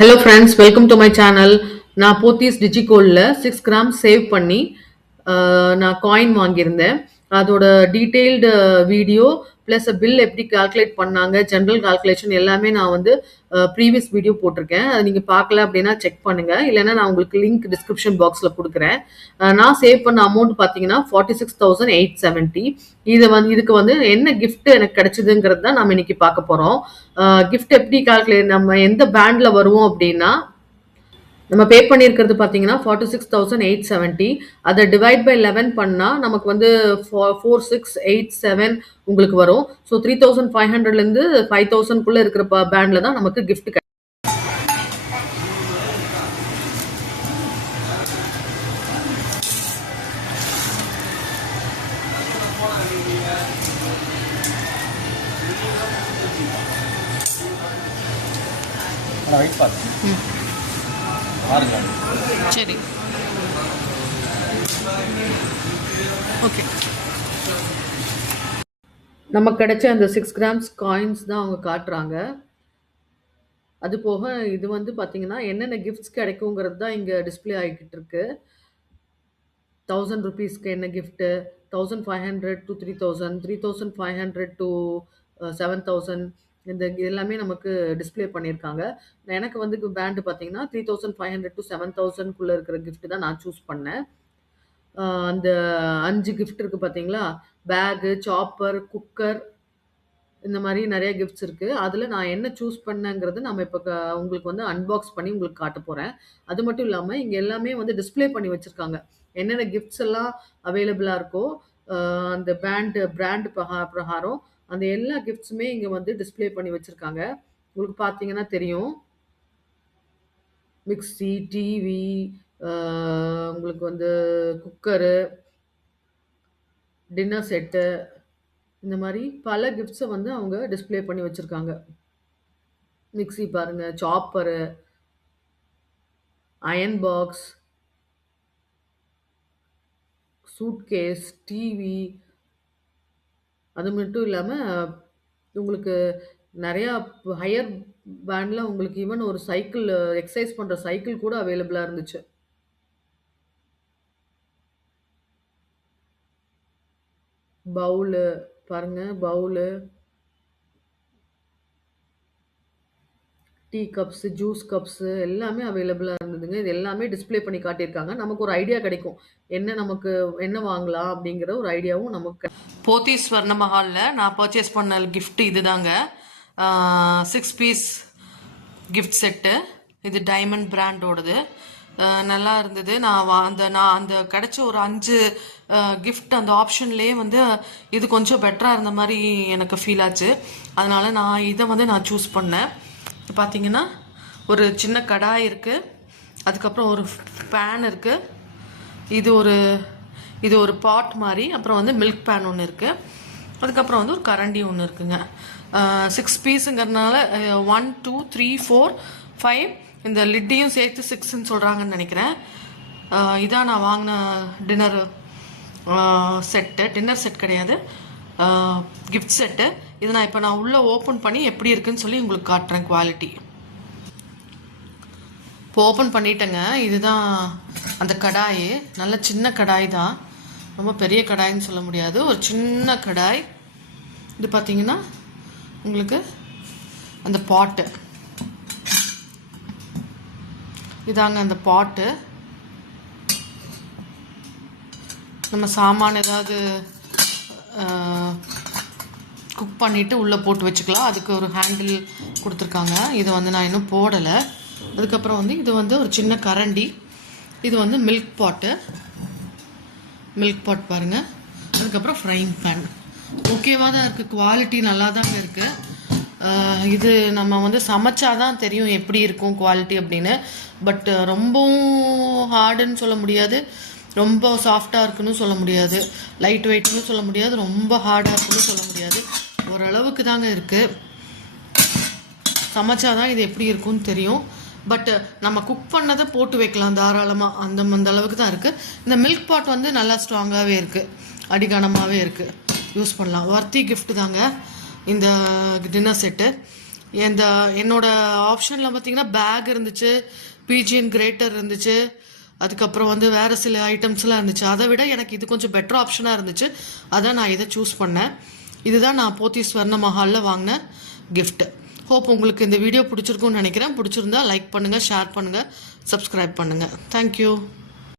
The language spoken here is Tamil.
Hello friends, welcome to my channel. நான் போத்தீஸ் டிஜிகோல்ல 6 கிராம் சேவ் பண்ணி நான் காயின் வாங்கியிருந்தேன். அதோட டீட்டெயில்டு வீடியோ ப்ளஸ் பில் எப்படி கால்குலேட் பண்ணாங்க, ஜென்ரல் கால்குலேஷன் எல்லாமே நான் வந்து ப்ரீவியஸ் வீடியோ போட்டிருக்கேன். அது நீங்கள் பார்க்கல அப்படின்னா செக் பண்ணுங்க. இல்லைன்னா நான் உங்களுக்கு லிங்க் டிஸ்கிரிப்ஷன் பாக்ஸில் கொடுக்குறேன். நான் சேவ் பண்ண அமௌண்ட் பார்த்தீங்கன்னா 46,870. இதுக்கு வந்து என்ன gift எனக்கு கிடைச்சதுங்கிறது தான் நம்ம இன்னைக்கு பார்க்க போகிறோம். கிஃப்ட் எப்படி கால்குலேட், நம்ம எந்த பேண்ட்ல வருவோம் அப்படின்னா, நம்ம பே பண்ணியிருக்கிறது பார்த்தீங்கன்னா 46,870. அதை டிவைட் பை 11 பண்ணால் நமக்கு வந்து 4687 உங்களுக்கு வரும். ஸோ 3,500லேருந்து 5,000குள்ளே இருக்கிற பேண்டில் தான் நமக்கு gift கிடைக்கும். சரி, ஓகே. நமக்கு கிடைச்ச அந்த 6 கிராம்ஸ் காயின்ஸ் தான் அவங்க காட்டுறாங்க. அது போக இது வந்து பார்த்தீங்கன்னா என்னென்ன கிஃப்ட்ஸ் கிடைக்குங்கிறது தான் இங்கே டிஸ்பிளே ஆகிக்கிட்டு இருக்கு. 1000 ருபீஸ்க்கு என்ன கிஃப்ட்டு, 1500 டு 3000, 3500 டு 7000, இந்த எல்லாமே நமக்கு டிஸ்பிளே பண்ணியிருக்காங்க. எனக்கு வந்து பேண்டு பார்த்தீங்கன்னா 3500 டு 7000க்குள்ளே இருக்கிற கிஃப்ட் தான் நான் சூஸ் பண்ணேன். அந்த 5 கிஃப்ட் இருக்குது பார்த்தீங்களா, பேகு, சாப்பர், குக்கர், இந்த மாதிரி நிறைய கிஃப்ட்ஸ் இருக்குது. அதில் நான் என்ன சூஸ் பண்ணேங்கிறது நம்ம இப்போ உங்களுக்கு வந்து அன்பாக்ஸ் பண்ணி உங்களுக்கு காட்ட போகிறேன். அது மட்டும் இல்லாமல் இங்கே எல்லாமே வந்து டிஸ்பிளே பண்ணி வச்சுருக்காங்க. என்னென்ன கிஃப்ட்ஸ் எல்லாம் அவைலபிளாக இருக்கோ அந்த பிராண்ட் பிரகாரம் அந்த எல்லா கிஃப்ட்ஸுமே இங்கே வந்து டிஸ்பிளே பண்ணி வச்சுருக்காங்க. உங்களுக்கு பார்த்தீங்கன்னா தெரியும். மிக்ஸி, டிவி, உங்களுக்கு வந்து குக்கரு, டின்னர் செட்டு, இந்த மாதிரி பல கிஃப்ட்ஸை வந்து அவங்க டிஸ்பிளே பண்ணி வச்சுருக்காங்க. மிக்ஸி பாருங்க, சாப்பரு, அயன் பாக்ஸ், சூட்கேஸ், டிவி, அது மட்டும் இல்லாமல் உங்களுக்கு நிறையா ஹையர் பேண்டில் உங்களுக்கு ஈவன் ஒரு சைக்கிள், எக்ஸசைஸ் பண்ணுற சைக்கிள் கூட அவைலபிளாக இருந்துச்சு. பவுலு பாருங்க, bowl, tea cups, juice cups எல்லாமே அவைலபிளாக இருந்ததுங்க. இது எல்லாமே டிஸ்பிளே பண்ணி காட்டியிருக்காங்க. நமக்கு ஒரு ஐடியா கிடைக்கும், என்ன வாங்கலாம் அப்படிங்கிற ஒரு ஐடியாவும் நமக்கு. போத்தீஸ் ஸ்வர்ண மஹாலில் நான் பர்ச்சேஸ் பண்ண கிஃப்ட் இதுதாங்க. 6 பீஸ் கிஃப்ட் செட்டு. இது டைமண்ட் பிராண்டோடது. நல்லா இருந்தது. நான் அந்த கிடைச்ச ஒரு 5 கிஃப்ட் அந்த ஆப்ஷன்லேயே வந்து இது கொஞ்சம் பெட்டராக இருந்த மாதிரி எனக்கு ஃபீல் ஆச்சு. அதனால் நான் இதை வந்து நான் சூஸ் பண்ணேன். பார்த்தீங்கன்னா ஒரு சின்ன கடாய் இருக்குது, அதுக்கப்புறம் ஒரு பேன் இருக்குது, இது ஒரு பாட் மாதிரி, அப்புறம் வந்து மில்க் பேன் ஒன்று இருக்குது, அதுக்கப்புறம் வந்து ஒரு கரண்டி ஒன்று இருக்குங்க. 6 பீஸுங்கிறதுனால 1 2 3 4 5, இந்த லிட்டையும் சேர்த்து 6ன்னு சொல்கிறாங்கன்னு நினைக்கிறேன். இதான் நான் வாங்கின டின்னர் செட்டு. டின்னர் செட் கிடையாது, கிஃப்ட் செட்டு. இது நான் உள்ளே ஓப்பன் பண்ணி எப்படி இருக்குன்னு சொல்லி உங்களுக்கு காட்டுறேன் குவாலிட்டி. இப்போ ஓப்பன் பண்ணிட்டேங்க. இதுதான் அந்த கடாய். நல்ல சின்ன கடாய் தான், ரொம்ப பெரிய கடாய்ன்னு சொல்ல முடியாது, ஒரு சின்ன கடாய். இது பார்த்தீங்கன்னா உங்களுக்கு அந்த பாட்டு, இதாங்க அந்த பாட்டு. நம்ம சாமான் ஏதாவது குக் பண்ணிவிட்டு உள்ளே போட்டு வச்சுக்கலாம். அதுக்கு ஒரு ஹேண்டில் கொடுத்துருக்காங்க. இதை வந்து நான் இன்னும் போடலை. அதுக்கப்புறம் வந்து இது வந்து ஒரு சின்ன கரண்டி. இது வந்து மில்க் பாட் பாருங்கள். அதுக்கப்புறம் ஃப்ரைங் பேன். ஓகேவாக தான் இருக்குது, குவாலிட்டி நல்லா தாங்க இருக்குது. இது நம்ம வந்து சமைச்சாதான் தெரியும் எப்படி இருக்கும் குவாலிட்டி அப்படின்னு. பட் ரொம்பவும் ஹார்டுன்னு சொல்ல முடியாது, ரொம்ப சாஃப்டாக இருக்குன்னு சொல்ல முடியாது, லைட் வெயிட்னு சொல்ல முடியாது, ரொம்ப ஹார்டாக இருக்குன்னு சொல்ல முடியாது. ஓரளவுக்கு தாங்க இருக்குது. சமைச்சாதான் இது எப்படி இருக்குன்னு தெரியும். பட் நம்ம குக் பண்ணதை போட்டு வைக்கலாம் தாராளமாக, அந்த அளவுக்கு தான் இருக்குது. இந்த மில்க் பாட் வந்து நல்லா ஸ்ட்ராங்காகவே இருக்குது, அடிகனமாகவே இருக்குது, யூஸ் பண்ணலாம். வர்த்தி கிஃப்ட் தாங்க இந்த டின்னர் செட்டு. இந்த என்னோட ஆப்ஷனில் பார்த்தீங்கன்னா பேக் இருந்துச்சு, பிஜிஎன் கிரேட்டர் இருந்துச்சு, அதுக்கப்புறம் வந்து வேறு சில ஐட்டம்ஸ்லாம் இருந்துச்சு. அதை விட எனக்கு இது கொஞ்சம் பெட்டர் ஆப்ஷனாக இருந்துச்சு. அதான் நான் இதை சூஸ் பண்ணேன். இதுதான் நான் போத்தி ஸ்வர்ண மஹாலில் வாங்கின கிஃப்ட். ஹோப் உங்களுக்கு இந்த வீடியோ பிடிச்சிருக்குன்னு நினைக்கிறேன். பிடிச்சிருந்தா லைக் பண்ணுங்கள், ஷேர் பண்ணுங்கள், சப்ஸ்கிரைப் பண்ணுங்கள். தேங்க்யூ.